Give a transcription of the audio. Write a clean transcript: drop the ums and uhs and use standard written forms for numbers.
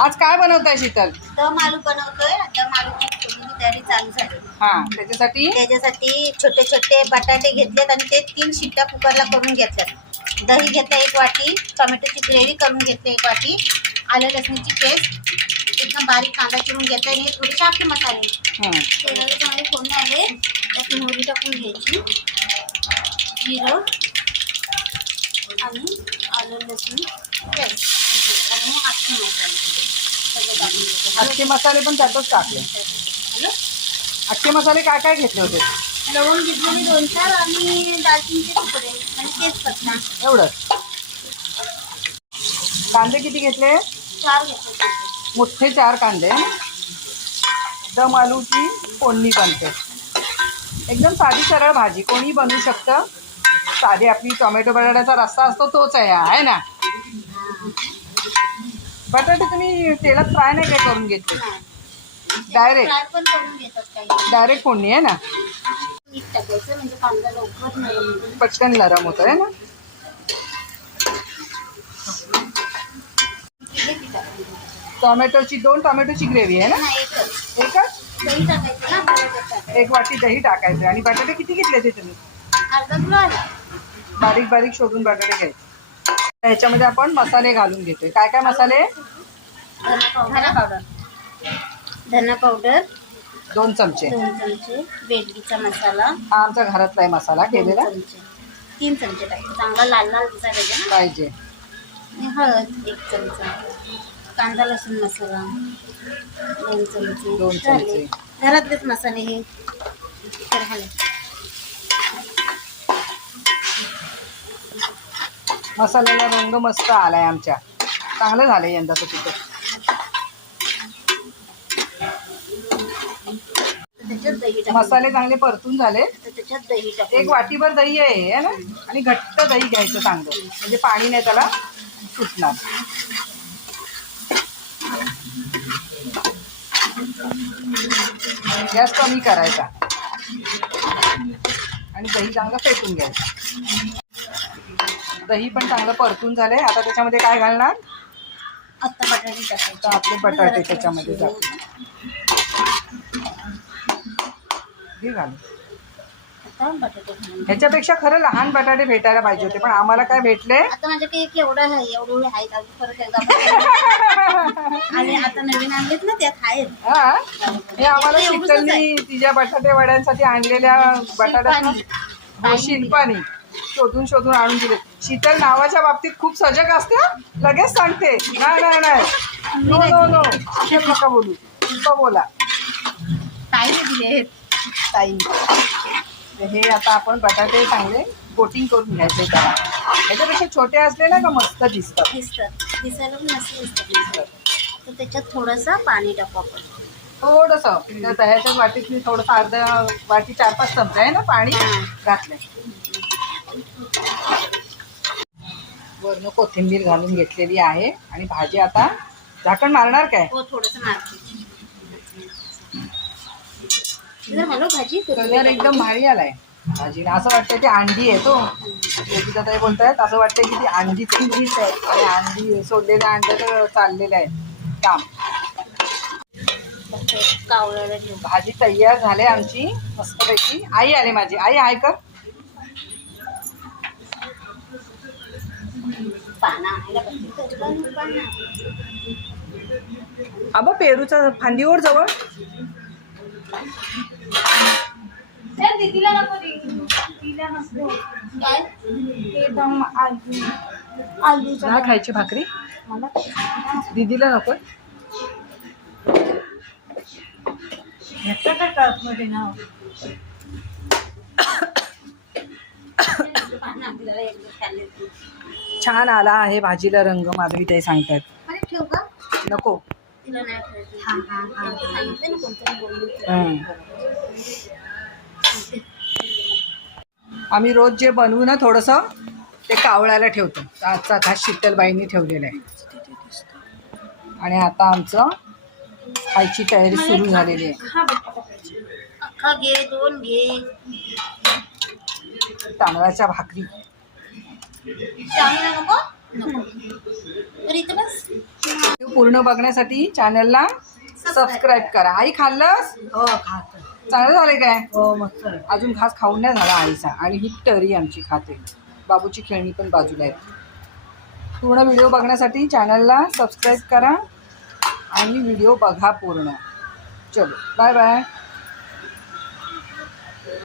आज काय बनवताय शीतल? दम आलू बनवतोय. दम आलूची तयारी चालू झाली. त्याच्यासाठी छोटे छोटे बटाटे घेतलेत आणि ते 3 शिट्ट्या कुकरला करून घेतल्यात. दही घेतलं 1 वाटी, टोमॅटोची ग्रेव्ही करून घेतली 1 वाटी, आलं लसणीची पेस्ट, एकदम बारीक कांदा चिरून घेतला आणि थोडेसे आपले मसाले. तेलाला चांगले फोडणी आले, त्यात मोहरी टाकून घ्यायची, जिरं आणि आलं लसूण पेस्ट आणि अख्खे मसाले सगळे टाकून घ्यायचे. अख्खे मसाले पण त्यातच टाकले. अख्खे मसाले काय काय घेतले होते? लवंग घेतलेली 2-4 आणि दालचिनीचे तुकडे आणि तेजपत्ता एवढंच. कांदे किती घेतले? 4 घेतले. मोठे 4 कांदे. दम आलूची फोडणी बनते. एकदम साधी सरळ भाजी, कोणी बनवू शकतं. साधी आपली टोमॅटो बटाट्याचा रस्सा असतो तोच आहे ना. बटाटे तुम्ही तेलात फ्राय नाही काय करून घेतले? डायरेक्ट पण करून घेतात काही. डायरेक्ट फोडणी आहे ना. मीठ टाकायचं म्हणजे कांदा लवकर नरम होतो. पटकन नरम होतं आहे ना. टोमॅटोची 2 टोमॅटोची ग्रेव्ही आहे ना. एकच. दही टाकायचं ना बटाट्यात. 1 वाटी दही टाकायचं. आणि बटाटे किती घेतले ते तुम्ही? अर्धा किलो आला. बारीक बारीक शोधून बटाटे घ्यायचे. ह्याच्यामध्ये आपण मसाले घालून घेतोय. काय काय मसाले? धना पावडर 2 चमचे. 2 चमचे. बेडगीचा मसाला हा आमचा घरातला आहे मसाला केलेला. 3 चमचे टाकायचे. चांगला लाल लाल दिसायला पाहिजे. आणि हळद 1 चमचा. कांदा लसूण मसाला 2 चमचे. 2 चमचे. घरातलेच मसाले हे तर हळद. मसाल्याला रंग मस्त आलाय आमच्या. चांगलं झालंय यंदाचं तिथं. मसाले चांगले परतून झाले. त्याच्यात दही टाक. 1 वाटीभर दही आहे ना. आणि घट्ट दही घ्यायचं चांगलं, म्हणजे पाणी नाही त्याला सुटणार. गॅस कमी करायचा आणि दही चांगलं फेटून घ्यायचं. दही पण चांगलं परतून झालंय. आता त्याच्यामध्ये काय घालणार? आता बटाटे टाकायचे. आपले बटाटे त्याच्यामध्ये जातील. हे घालू. आता बटाटे घालून. ह्याच्यापेक्षा खरं लहान बटाटे भेटायला पाहिजे होते, पण आम्हाला काय भेटले? आता माझ्याकडे एक एवढं आहे, एवढे आहेत अजून परत एकदा. आणि आता नवीन आणलेत ना त्यात आहेत. हा, हे आम्हाला शीतलनी तिच्या बटाटे वड्यांसाठी आणलेल्या बटाट्यात शिल्पानी शोधून शोधून आणून दिले. शीतल नावाच्या बाबतीत खूप सजग असते. लगेच सांगते नाही नाही नाही, नो नो नो, शीतल नका बोलू, शिल्पा बोला. ताईने दिले आहेत. ताई, हे आता आपण बटाटे चांगले कोटिंग करून घ्यायचे त्याला. याच्यापेक्षा छोटे असले ना का मस्त दिसतात. दिसायला पण मस्त दिसतात. तर त्याच्यात थोडंसं पाणी टाकू आपण. थोडंसं त्या दह्याच्याच वाटीत मी थोडंसं अर्धा वाटी 4-5 चमचे आहे ना पाणी घातलंय. वरून कोथिंबीर घालून घेतलेली आहे. आणि भाजी आता झाकण मारणार काय? हो, थोडंसं मारते. भाजी कलर एकदम भारी आलाय भाजीला. असं वाटतंय ती अंडी आहे. तो योगिता ताई बोलतायत असं वाटतंय की ती अंडीच आहे. आणि अंडी सोडलेल्या अंड्याचं चाललेलं आहे काम. कावळ्याला भाजी तयार झाली आमची मस्तपैकी. आई आले माझी. आई आहे का? अबा पेरूचा फांदीवर जवळ. ना खायची भाकरी दीदीला नको. छान आला आहे भाजीला रंग. माधवी ताई सांगतात. ठेवू का? नको. तिला नाही ठेवायचं. आम्ही रोज जे बनवू ना थोडंसं ते कावळ्याला ठेवतो. आजचा खास शीतलबाईंनी ठेवलेला आहे. आणि आता आमचं खायची तयारी सुरू झालेली आहे. अख्खा घे, 2 घे. तांदळाच्या भाकरी. नको तर इथं बस. पूर्ण बघण्यासाठी चॅनलला सबस्क्राईब करा. आई खाल्लंस? हो खात. चांगलं झालंय काय? हो मस्त. अजून घास खाऊन नाही झाला आईचा. आणि ही टरी आमची खाते. बाबूची खेळणी पण बाजूला आहे. पूर्ण व्हिडिओ बघण्यासाठी चॅनलला सबस्क्राईब करा आणि व्हिडिओ बघा पूर्ण. चलो बाय बाय.